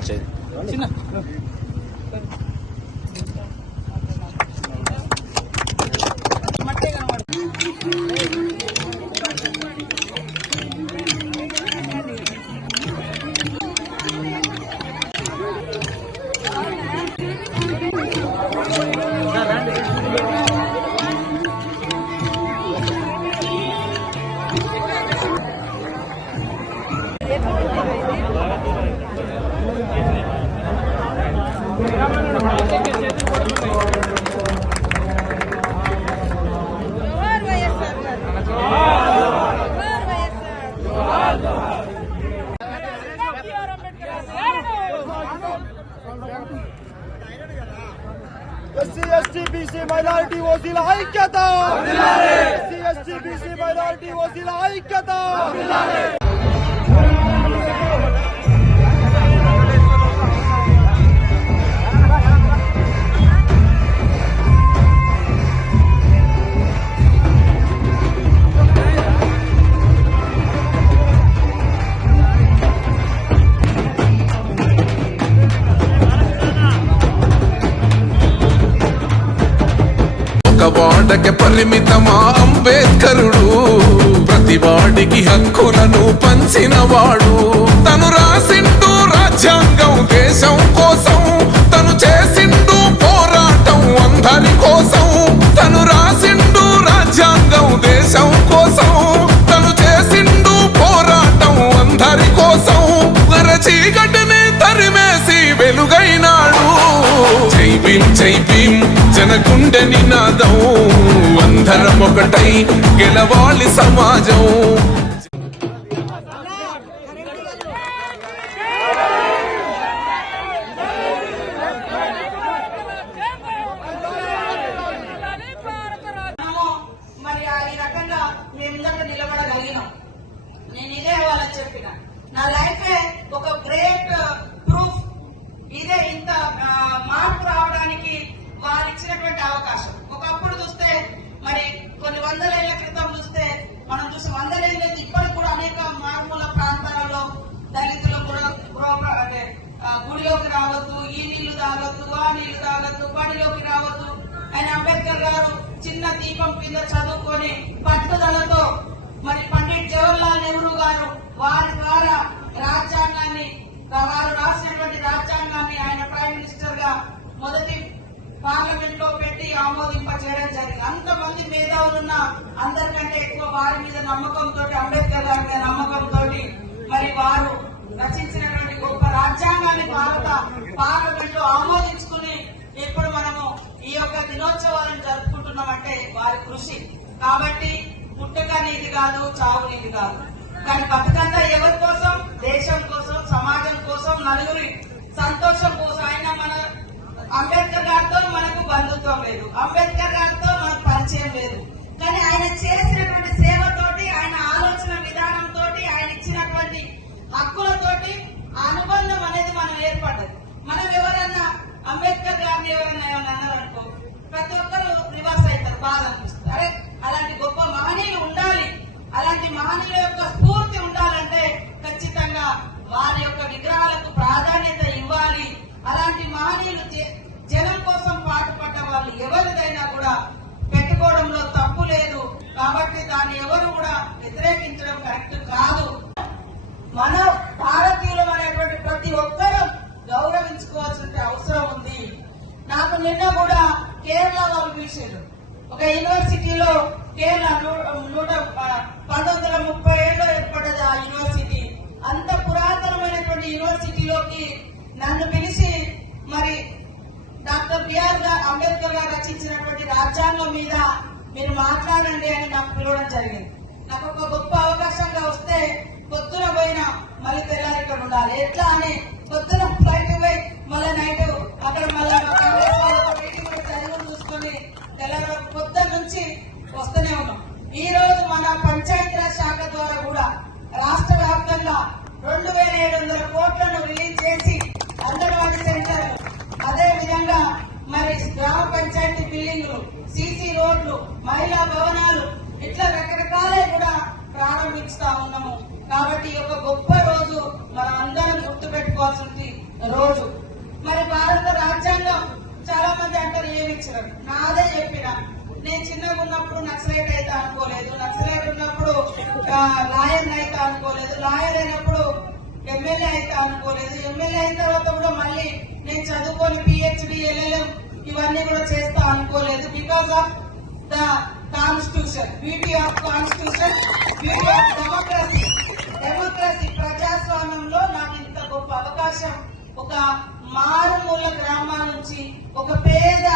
చిన్న SC ST BC minority वो जिला ऐक्यता। एससी एसटी बीसी माइनॉरिटी वो जिला ऐक्यता। వాడకి పరిమితమా అంబేద్కరుడు. ప్రతి వాడికి హక్కులను పంచినవాడు. తను రాసిండు రాజ్యాంగం దేశం కోసం. తను చేసిండు పోరాటం అందరి కోసం. తను రాసిండు రాజ్యాంగం దేశం కోసం. తను చేసిండు పోరాటం అందరి కోసం. చీకటిని తరిమేసి వెలుగైనాడు. జై భీం జై భీం జనగుండె నినాదం. అందరం ఒకటై గెలవాలి సమాజం. మరి ఆ రకంగా మేము ముందట నిలబడగలిగినాం. నేను ఇదే వాళ్ళకి చెప్పిన. నా లైఫ్ ఒక గ్రేట్ ప్రూఫ్. ఇదే ఇంత ఆ, మార్పు రావడానికి వారు ఇచ్చినటువంటి అవకాశం. ఒకప్పుడు చూస్తే మరి కొన్ని వందలేళ్ళ క్రితం చూస్తే మనం చూసి వందలేళ్ళ ఇప్పటికి కూడా అనేక మారుమూల ప్రాంతాలలో దళితులు కూడా గృహ- అంటే ఆ, గుడిలోకి రావద్దు ఈ నీళ్ళు తాగొద్దు ఆ నీళ్ళు తాగొద్దు బడిలోకి రావద్దు ఆయన అంబేద్కర్ గారు చిన్న దీపం కింద చదువుకొని పట్టుదలతో మరి పండిట్ జవహర్లాల్ నెహ్రూ గారు వారి ద్వారా రాజ్యాంగాన్ని వారు రాసినటువంటి రాజ్యాంగాన్ని ఆయన ప్రైమ్ మినిస్టర్గా మొదటి పార్లమెంట్లో పెట్టి ఆమోదింప చేయడం జరిగింది. అంతమంది మేధావులున్న అందరికంటే ఎక్కువ వారి మీద నమ్మకంతో అంబేద్కర్ గారి మీద దినోత్సవాలను జరుపుకుంటున్నామంటే వారి కృషి. కాబట్టి పుట్టక నీది కాదు చావు నీది కాదు. కానీ బతుకంతా ఎవరి కోసం? దేశం కోసం సమాజం కోసం నలుగురి సంతోషం కోసం. ఆయన మన అంబేద్కర్ గారితో మనకు బంధుత్వం లేదు. అంబేద్కర్ గారితో మనకు పరిచయం లేదు. కానీ ఆయన చేసినటువంటి సేవతోటి ఆయన ఆలోచన విధానంతో ఆయన ఇచ్చినటువంటి హక్కులతోటి ఆ అనుబంధం అనేది మనం ఏర్పడ్డది. మనం ఎవరన్నా అంబేద్కర్ గారిని ఎవరన్నా ఏమన్నా అన్నారనుకో ప్రతి ఒక్కరు రివర్స్ అవుతారు బాధ అనిపిస్తుంది. అరే అలాంటి గొప్ప మహనీయులు ఉండాలి. అలాంటి మహనీయుల యొక్క స్ఫూర్తి ఉండాలంటే ఖచ్చితంగా వారి యొక్క విగ్రహాలకు ప్రాధాన్యత ఇవ్వాలి. అలాంటి మహనీయులు జనం కోసం పాటుపడ్డ వాళ్ళు ఎవరిదైనా కూడా పెట్టుకోవడంలో తప్పు లేదు. కాబట్టి దాన్ని ఎవరు కూడా వ్యతిరేకించడం కరెక్ట్ కాదు. మన భారతీయులం అనేటువంటి ప్రతి ఒక్కరూ గౌరవించుకోవాల్సిన అవసరం ఉంది. నాకు నిన్న కూడా కేరళ వాళ్ళు పిలిచారు. ఒక యూనివర్సిటీలో కేరళ నూట పంతొమ్మిది వందల ముప్పై ఏడులో ఏర్పడ్డది ఆ యూనివర్సిటీ. అంత పురాతనమైనటువంటి యూనివర్సిటీలోకి నన్ను పిలిచి మరి డాక్టర్ బిఆర్ అంబేద్కర్ గారు రచించినటువంటి రాజ్యాంగం మీద మీరు మాట్లాడండి అని నాకు పిలవడం జరిగింది. నాకు ఒక గొప్ప అవకాశంగా వస్తే పొద్దున పోయిన మళ్ళీ తెల్లారి ఇక్కడ ఉండాలి. ఎట్లా అని పొద్దున ఫ్లైట్ పోయి మళ్ళీ పంచాయతీరాజ్ శాఖ ద్వారా కూడా రాష్ట్ర వ్యాప్తంగా రెండు వేల ఏడు వందల కోట్లను రిలీజ్ చేసి అంగన్వాడీ సెంటర్ అదే విధంగా మరి గ్రామ పంచాయతీ బిల్డింగ్లు సిసి రోడ్లు మహిళా భవనాలు ఇట్లా రకరకాలే కూడా ప్రారంభిస్తా ఉన్నాము. కాబట్టి ఒక గొప్ప రోజు మన అందరం గుర్తు పెట్టుకోవాల్సిన రోజు. మరి భారత రాజ్యాంగం చాలా మంది అంటారు ఏమి నేను చిన్నగా ఉన్నప్పుడు నక్సలైట్ అయితే అనుకోలేదు. నక్సలైట్ ఉన్నప్పుడు లాయర్ అయితే అనుకోలేదు. లాయర్ అయినప్పుడు ఎమ్మెల్యే అయితే అనుకోలేదు. ఎమ్మెల్యే అయిన తర్వాత కూడా మళ్ళీ నేను చదువుకొని పిహెచ్డి ఎల్ఎల్ఎం ఇవన్నీ కూడా చేస్తా అనుకోలేదు. Because of the constitution beauty of constitution beauty of democracy democracy ప్రజాస్వామ్యంలో నాకు ఇంత గొప్ప అవకాశం. ఒక మారుమూల గ్రామం నుంచి ఒక పేద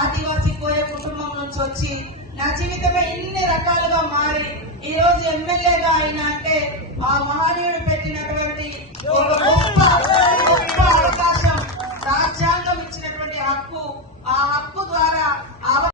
ఆదివాసీ కోయ కుటుంబం నుంచి వచ్చి నా జీవితమే ఇన్ని రకాలుగా మారి ఈ రోజు ఎమ్మెల్యేగా ఆయన అంటే ఆ మహనీయుడు పెట్టినటువంటి ఒక గొప్ప గొప్ప అవకాశం రాజ్యాంగం ఇచ్చినటువంటి హక్కు ఆ హక్కు ద్వారా